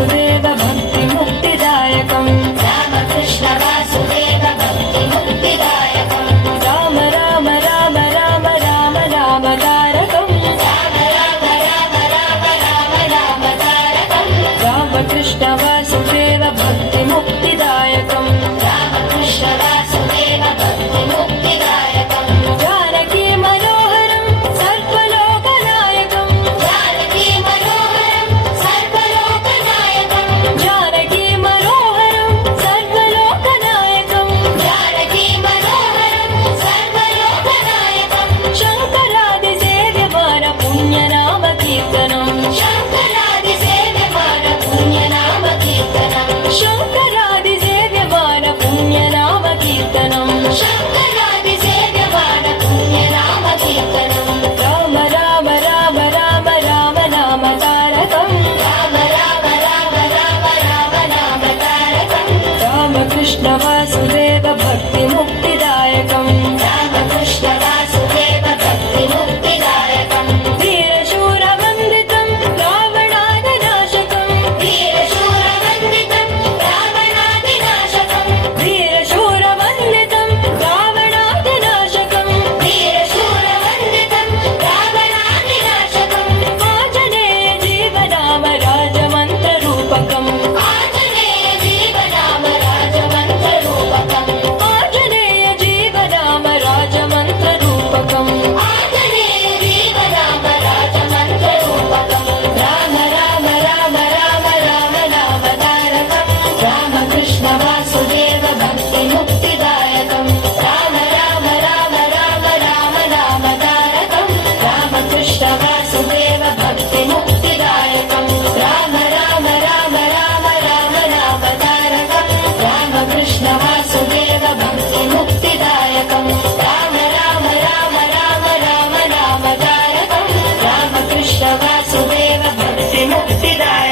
वासुदेव भक्ति मुक्तिदायकम् रामकृष्ण वासुदेव भक्ति मुक्तिदायकम् राम राम राम राम राम राम तारकम् राम राम राम राम राम राम तारकम् रामकृष्ण वासुदेव भक्ति मुक्तिदायकम् रामकृष्ण वासुदेव भक्ति मुक्तिदायकम् जानकी मनोहरं सर्वलोकनायकम् जानकी मनोहरं सर्वलोकनायकम् जानकी मनोहरं सर्वलोकनायकम् जानकी मनोहरं सर्वलोकनायकम् शङ्करादिसेव्यमान पुण्यनाम कीर्तनम् शङ्करादिसेव्यमान पुण्यनाम कीर्तनम् शङ्करादिसेव्यमान पुण्यनाम कीर्तनम् शङ्करादिसेव्यमान पुण्यनाम कीर्तनम् राम राम राम राम राम नाम तारकम् राम राम राम राम राम नाम तारकम् रामकृष्ण वासुदेव भक्ति मुक्तिदायकम् रामकृष्ण वासुदेव भक्ति मुक्तिदायकम् वीरशूरवन्दितम् रावणादिनाशकम् वीरशूरवन्दितम् रावणादिनाशकम् वीरशूरवन्दितम् रावणादिनाशकम् वीरशूरवन्दितम् रावणादिनाशकम् आञ्जनेय जीवनाम राजमन्त्ररूपकम् आञ्जनेय जीवनाम राजमन्त्ररूपकम् आञ्जनेय जीवनाम राजमन्त्ररूपकम् आञ्जनेय जीवनाम राजमन्त्ररूपकम् राम राम राम राम राम नाम तारकम् रामकृष्ण वासुदेव भक्ति मुक्तिदायकम् राम राम राम राम राम नाम तारकम् रामकृष्ण वासुदेव भक्ति मुक्तिदायकम् राम राम राम राम राम नाम तारकम् रामकृष्ण वासुदेव भक्ति मुक्तिदायकम् राम राम राम राम राम नाम तारकम् रामकृष्ण वासुदेव भक्ति मुक्तिदायकम्